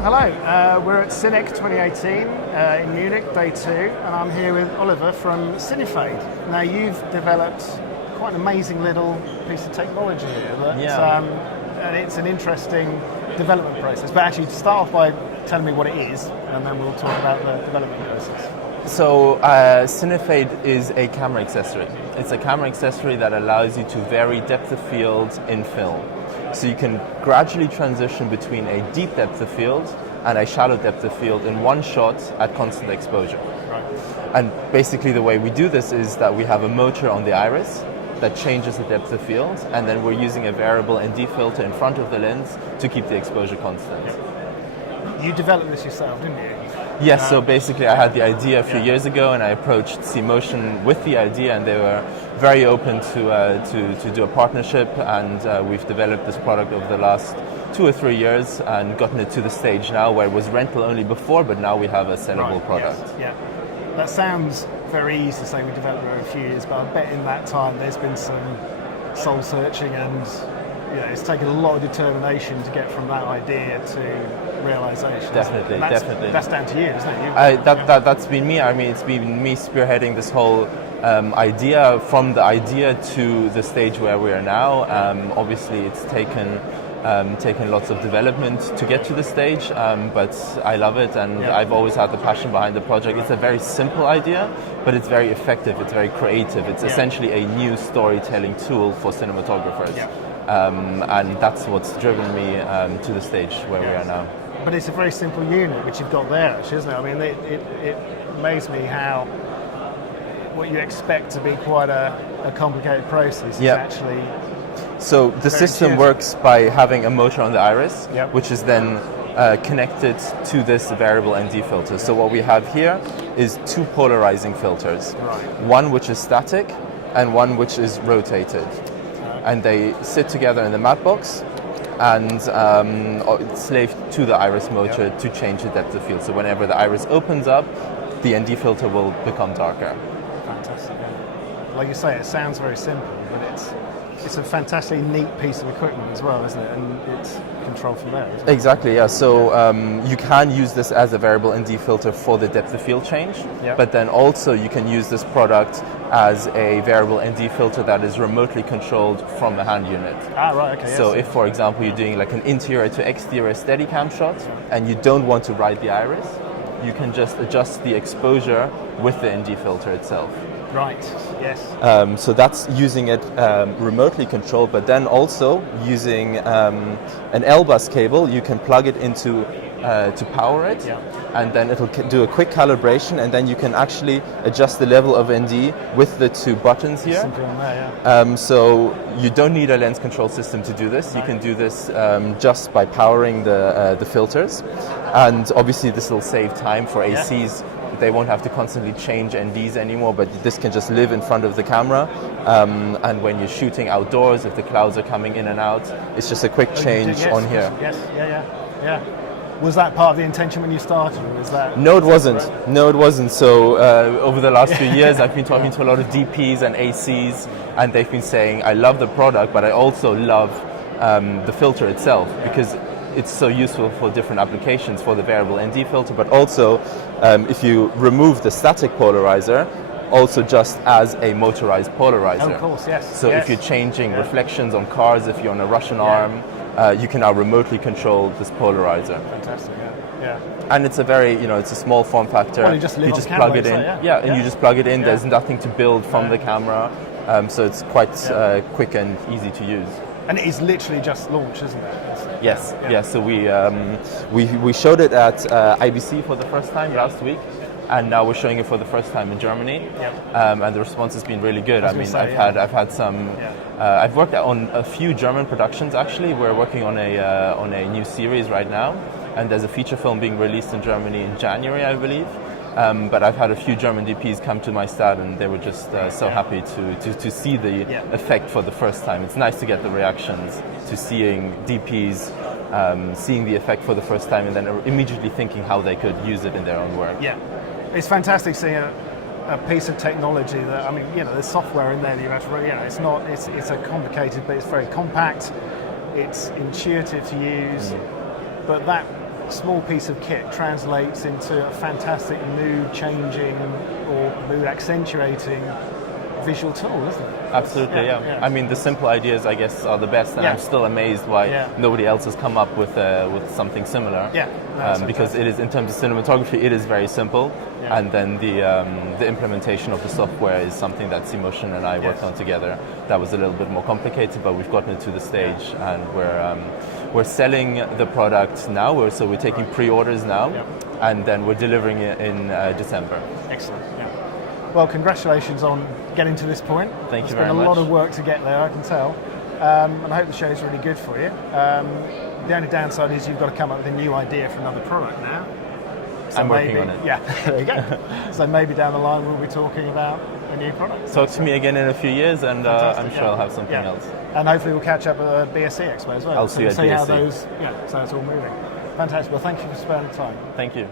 Hello, we're at Cinec 2018 in Munich, day 2, and I'm here with Oliver from Cinefade. Now, you've developed quite an amazing little piece of technology here, and it's an interesting development process. But actually, to start off by telling me what it is, and then we'll talk about the development process. So, Cinefade is a camera accessory. It's a camera accessory that allows you to vary depth of field in film. So you can gradually transition between a deep depth of field and a shallow depth of field in one shot at constant exposure. Right. And basically the way we do this is that we have a motor on the iris that changes the depth of field, and then we're using a variable ND filter in front of the lens to keep the exposure constant. You developed this yourself, didn't you? Yes, so basically I had the idea a few years ago, and I approached cmotion with the idea, and they were very open to do a partnership, and we've developed this product over the last 2 or 3 years and gotten it to the stage now where it was rental only before, but now we have a sellable product. Yes. Yeah. That sounds very easy to say we developed it over a few years, but I bet in that time there's been some soul searching, and it's taken a lot of determination to get from that idea to realization. Definitely. That's down to you, isn't it? That's been me. I mean, it's been me spearheading this whole idea, from the idea to the stage where we are now. Obviously, it's taken lots of development to get to the stage, but I love it, and I've always had the passion behind the project. It's a very simple idea, but it's very effective, it's very creative. It's essentially a new storytelling tool for cinematographers. And that's what's driven me to the stage where we are now. But it's a very simple unit which you've got there, actually, isn't it? I mean, it amazed me how what you expect to be quite a complicated process is actually. So the system works by having a motor on the iris, which is then connected to this variable ND filter. So what we have here is 2 polarizing filters, one which is static and one which is rotated. And they sit together in the matte box and slave to the iris motor to change the depth of field. So whenever the iris opens up, the ND filter will become darker. Fantastic. Like you say, it sounds very simple, but it's a fantastically neat piece of equipment as well, isn't it? And it's controlled from there, isn't it? Exactly, yeah. So you can use this as a variable ND filter for the depth of field change, but then also you can use this product as a variable ND filter that is remotely controlled from the hand unit. Ah, right, okay. So if, for example, you're doing like an interior to exterior Steadicam shot and you don't want to ride the iris, you can just adjust the exposure with the ND filter itself. Right, yes. So that's using it remotely controlled, but then also using an L-bus cable, you can plug it into to power it, and then it'll do a quick calibration, and then you can actually adjust the level of ND with the 2 buttons here. Simply on there, so you don't need a lens control system to do this. You can do this just by powering the filters, and obviously this will save time for ACs. They won't have to constantly change NDs anymore, but this can just live in front of the camera. And when you're shooting outdoors, if the clouds are coming in and out, it's just a quick change on here. Yes, yeah. Was that part of the intention when you started, or was that? No, it wasn't. No, it wasn't. So over the last few years, I've been talking to a lot of DPs and ACs, and they've been saying, I love the product, but I also love the filter itself, because it's so useful for different applications for the variable ND filter, but also if you remove the static polarizer, also just as a motorized polarizer. Oh, of course, yes. So if you're changing reflections on cars, if you're on a Russian arm, you can now remotely control this polarizer. Fantastic, yeah. And it's a very, it's a small form factor. Well, you just plug it in. And you just plug it in. There's nothing to build from the camera, so it's quite quick and easy to use. And it is literally just launched, isn't it? Yes. So we showed it at IBC for the first time last week, and now we're showing it for the first time in Germany. And the response has been really good. I've had some. I've worked on a few German productions actually. We're working on a new series right now, and there's a feature film being released in Germany in January, I believe. But I've had a few German DPs come to my stand, and they were just so happy to see the effect for the first time. It's nice to get the reactions to seeing DPs seeing the effect for the first time, and then immediately thinking how they could use it in their own work. Yeah, it's fantastic seeing a piece of technology that, I mean, there's software in there that you have to, it's a complicated, but it's very compact, it's intuitive to use, but that small piece of kit translates into a fantastic mood changing or mood accentuating visual tool, isn't it? Absolutely, yeah. I mean, the simple ideas, I guess, are the best, and I'm still amazed why nobody else has come up with something similar. Because it is, in terms of cinematography, it is very simple, and then the implementation of the software is something that cmotion and I worked on together. That was a little bit more complicated, but we've gotten it to the stage, and we're selling the product now. So we're taking pre-orders now, and then we're delivering it in December. Excellent. Well, congratulations on getting to this point. Thank you very much. It's been a lot of work to get there, I can tell. And I hope the show's really good for you. The only downside is you've got to come up with a new idea for another product now. So I'm working on it. Yeah, there you go. So maybe down the line we'll be talking about a new product. Talk to me again in a few years, and I'm sure I'll have something else. And hopefully we'll catch up at the BSC Expo as well. I'll see you at BSC. how those, so it's all moving. Fantastic. Well, thank you for spending the time. Thank you.